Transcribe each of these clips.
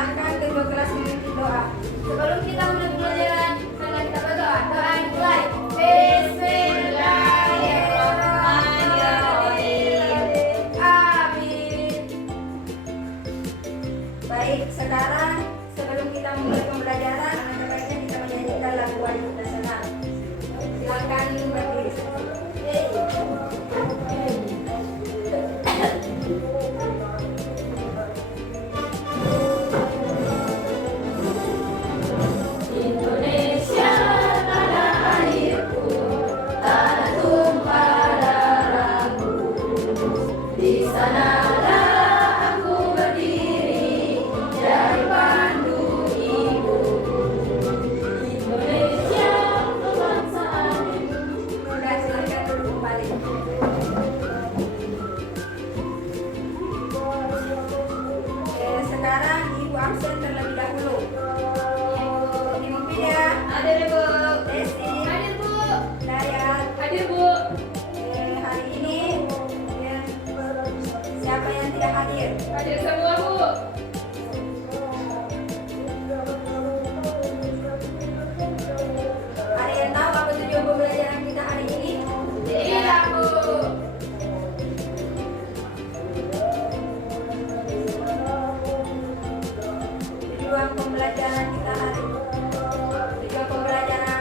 Silakan kedua kelas memimpin doa. Sebelum kita mulai pelajaran, mari kita berdoa. Doa dimulai. Bismillahirrahmanirrahim. Amin. Baik, sekarang sebelum kita mulai pembelajaran, alangkah baiknya kita menyanyikan lagu wajib nasional. Silakan berdiri. Sekarang Ibu absen terlebih dahulu. Ibu Pida. Hadir Ibu. Desi. Hadir Bu. Dayat. Hadir Bu. Hari ini siapa yang tidak hadir? Hadir semua Bu. Ada yang tahu apa tujuan pembelajaran kita hari ini? Iya Bu. Tujuan pembelajaran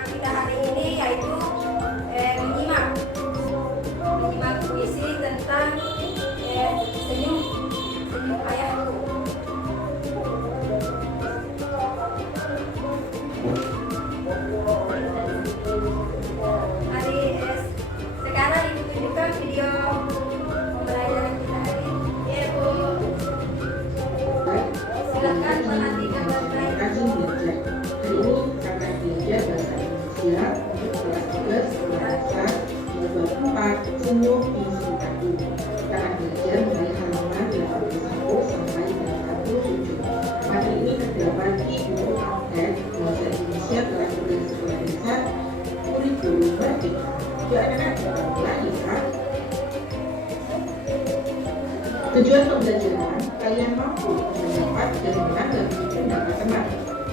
kita hari ini yaitu menyimak puisi tentang senyum ayahku. Sekarang Ibu tunjukkan video pembelajaran kita hari ini. Ya Bu. Silakan perhatikan baik-baik. Rajin belajar. Hari ini akan belajar bahasa Indonesia untuk kelas 3 sekolah dasar bab 4 senyum puisi tadi. Kita akan belajar mulai halaman 81 sampai 87. Materi ini terdapat di buku Akad Bahasa Indonesia kelas 3 sekolah dasar kurikulum merdeka. Yuk anak-anak kita mulai ya. Tujuan pembelajaran, kalian mampu mendapat dan menanggapi pendapat teman.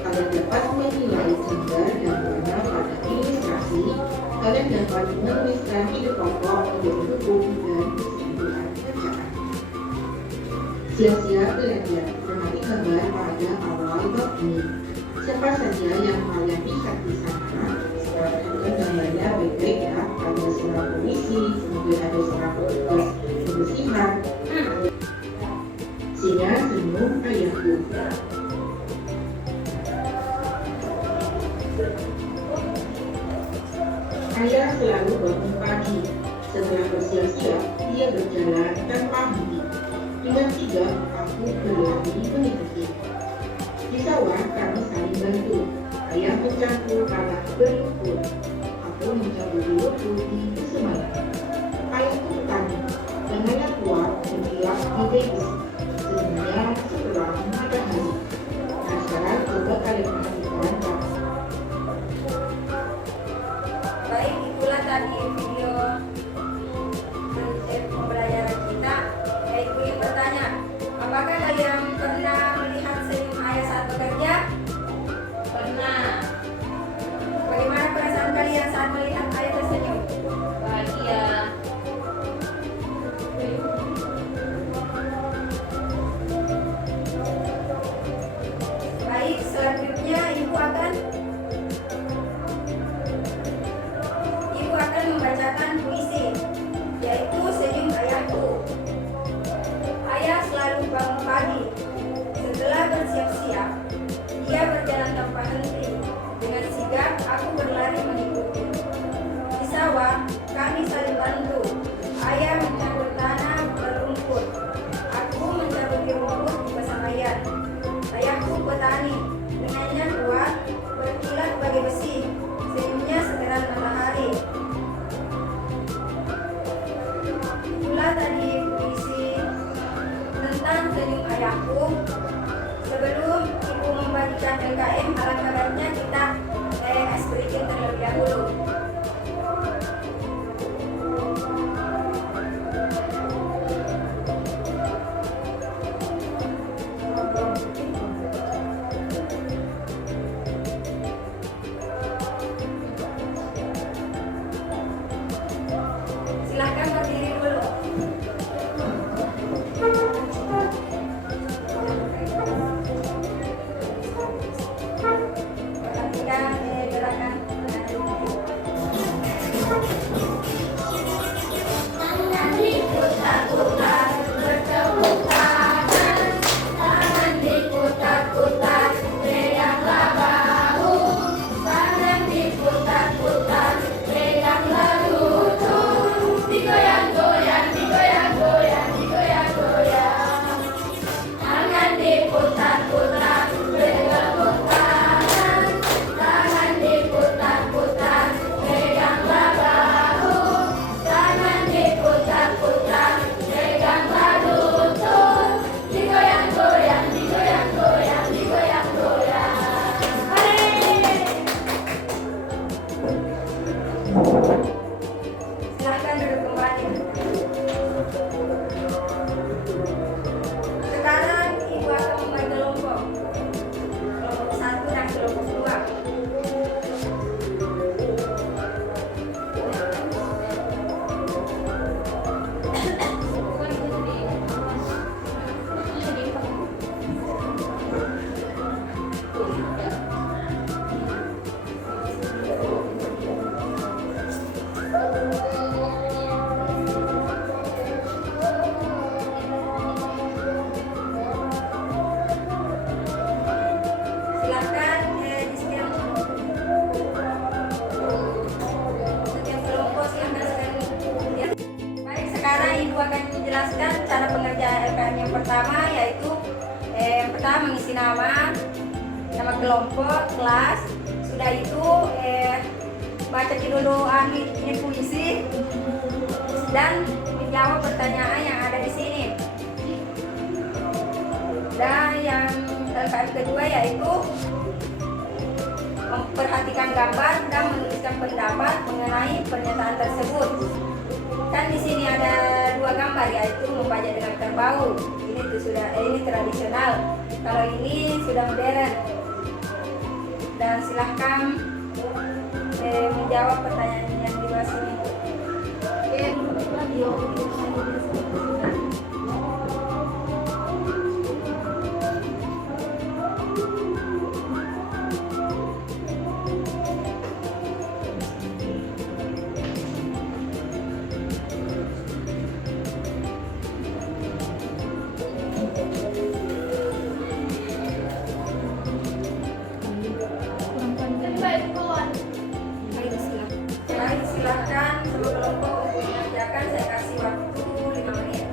Kalian dapat menilai gambar dan warna pada ilustrasi. Kalian dapat menuliskan ide pokok untuk mendukung dan kesimpulan bacaan. Siap-siap belajar, cermati gambar pada awal bab ini. Siapa saja yang kalian lihat di sana, perhatikan gambarnya baik-baik ya. Ada seorang polisi, kemudian ada seorang petugas kebersihan. Sehingga senyum ayahku. Ayah selalu bangun pagi. Setelah bersiap-siap, dia berjalan tanpa henti. Dengan sigap, aku berlari mengikuti. Di sawah kami saling bantu. Ayah mencangkul tanah berlumpur. Aku mencabut lumpur di kesemayam. Ayahku bertanya, dengannya kuat mengiak di besi. Sebenarnya setelah matahari. Nah sekarang coba kalian perhatikan. Baik, itulah tadi video pembelajaran kita. Ibu yang bertanya, apakah kalian pernah melihat senyum ayah saat bekerja? Pernah. Bagaimana perasaan kalian saat melihat ayah tersenyum? Bahagia. Baik, selanjutnya Ibu akan membacakan puisi, yaitu Senyum Ayahku. Ayah selalu bangun pagi. Setelah bersiap-siap, dia berjalan tanpa henti. Dengan sigap, aku berlari mengikuti. diputar-putar, bergebuk tangan, tangan diputar-putar, peganglah bahu, tangan diputar-putar, peganglah lutut, digoyang-goyang, digoyang-goyang, digoyang-goyang. Silakan duduk kembali. Sekarang ibu akan membagi kelompok. Kelompok 1 dan kelompok 2. Bukan itu sedih. Silakan di setiap kelompok silakan sekali. Ya. Baik, sekarang ibu akan menjelaskan cara pengerjaan LKM yang pertama, yaitu yang pertama mengisi nama kelompok, kelas. Sudah itu baca dulu ini puisi dan menjawab pertanyaan yang ada di sini. Dan yang LKM kedua yaitu memperhatikan gambar dan menuliskan pendapat mengenai pernyataan tersebut. Kan di sini ada 2 gambar, yaitu membajak dengan kerbau. Ini tuh sudah ini tradisional. Kalau ini sudah modern. Dan silahkan menjawab pertanyaan yang di bawah sini. Baik, silakan seluruh kelompok untuk mengerjakan. Saya kasih waktu 5 menit.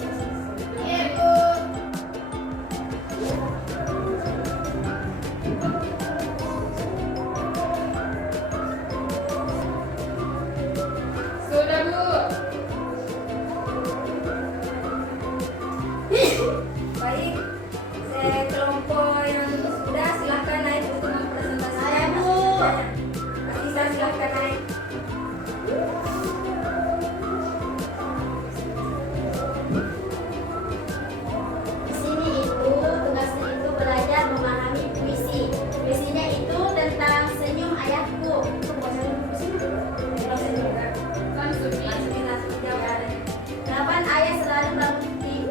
Sudah, Bu. Baik, kelompok yang sudah silahkan naik untuk mempresentasikan hasil kerjanya. Kasisa silahkan naik. Di sini itu tugasnya itu belajar memahami puisi. Puisinya itu tentang senyum ayahku. Langsung nih. Langsung jawab. Kapan ayah selalu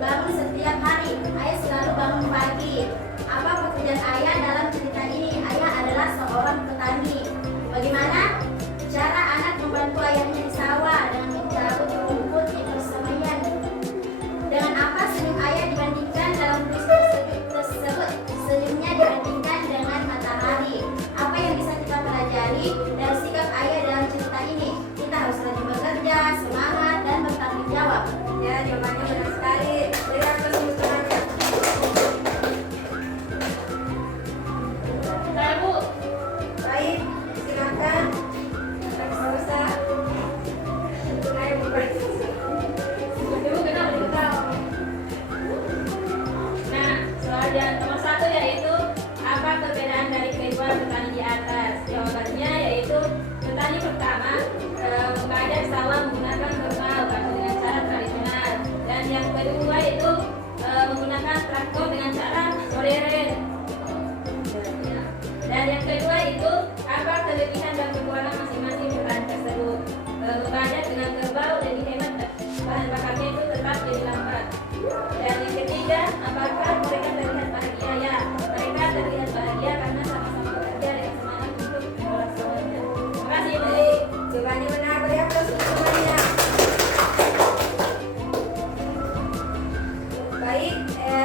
bangun setiap hari? Ayah selalu bangun pagi. Apa pekerjaan ayah dalam cerita ini? Ayah adalah seorang petani. Bagaimana cara anak membantu ayahnya di sawah dengan mencabut rumput di persemaian? Dengan apa senyum ayah dibandingkan dalam puisi tersebut? Senyumnya dibandingkan dengan matahari. Apa yang bisa kita pelajari dari sikap ayah dalam cerita ini? Kita harus rajin bekerja, semangat, dan bertanggung jawab. Ya, jawabannya benar sekali. Beri aplaus untuk temannya. Saya, Bu. Baik, silakan. Bisa-bisa. Ayo berpresentasi. Ibu kenal dikenal. Nah, soal yang nomor 1 yaitu apa perbedaan dari kedua petani di atas? Jawabannya yaitu petani pertama membajak sawah menggunakan kerbau atau dengan cara tradisional, dan yang kedua itu menggunakan traktor dengan cara modern. Dan yang kedua itu apa kelebihan dan kekurangan masing-masing petani tersebut? Membajak dengan kerbau lebih hemat, bahan bakarnya itu tetap jadi lambat. Dan yang ketiga, apakah mereka terlihat bahagia? Ya, mereka terlihat bahagia karena sama-sama bekerja dengan semangat untuk mengolah sawahnya. Terima kasih, Bu. Baik, jawabannya benar. Beri aplaus untuk temannya. Baik,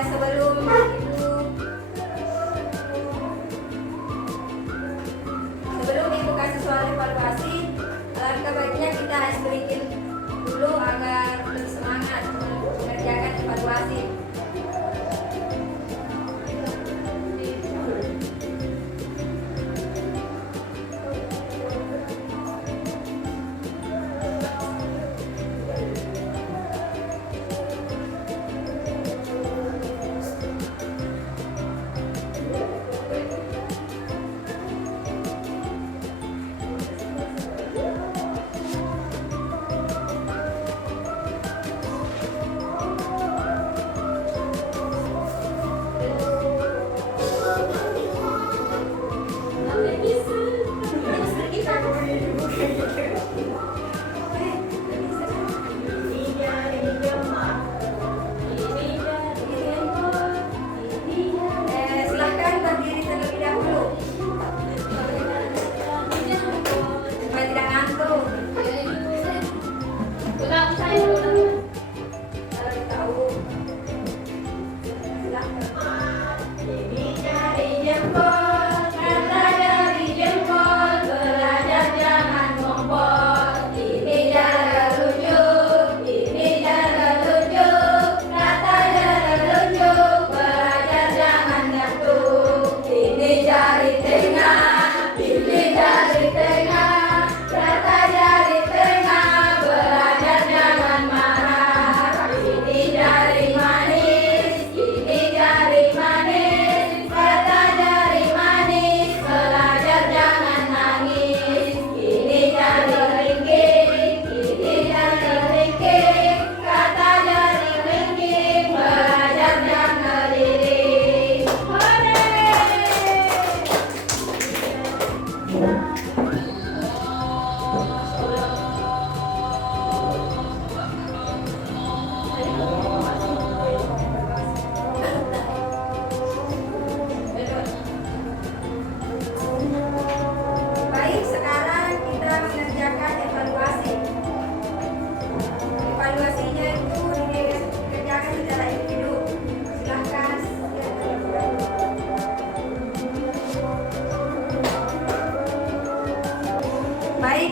sebelum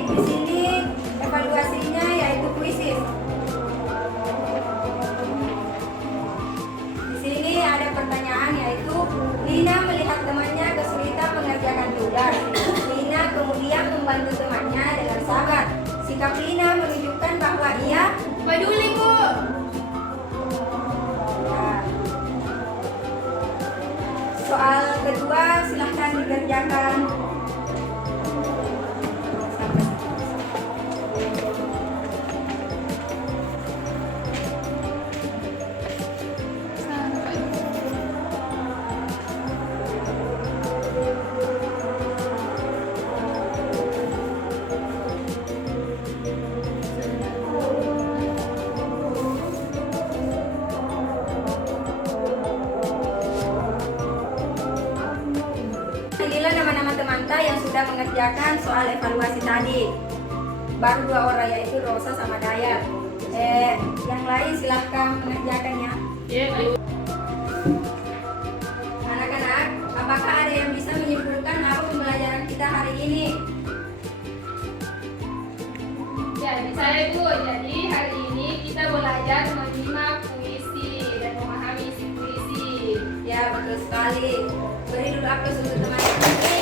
di sini evaluasinya yaitu kuisis. Di sini ada pertanyaan yaitu Lina melihat temannya kesulitan mengerjakan tugas. Lina kemudian membantu temannya dengan sabar. Sikap Lina menunjukkan bahwa ia peduli, Bu. Nah, soal kedua silahkan dikerjakan. Inilah nama-nama teman-teman yang sudah mengerjakan soal evaluasi tadi. Baru 2 orang yaitu Rosa sama Dayat. Yang lain silahkan mengerjakannya. Anak-anak, apakah ada yang bisa menyimpulkan apa pembelajaran kita hari ini? Jadi saya Bu, jadi hari ini kita belajar menyimak puisi dan memahami isi puisi. Ya, betul sekali. Beri dulu aplaus untuk teman-teman.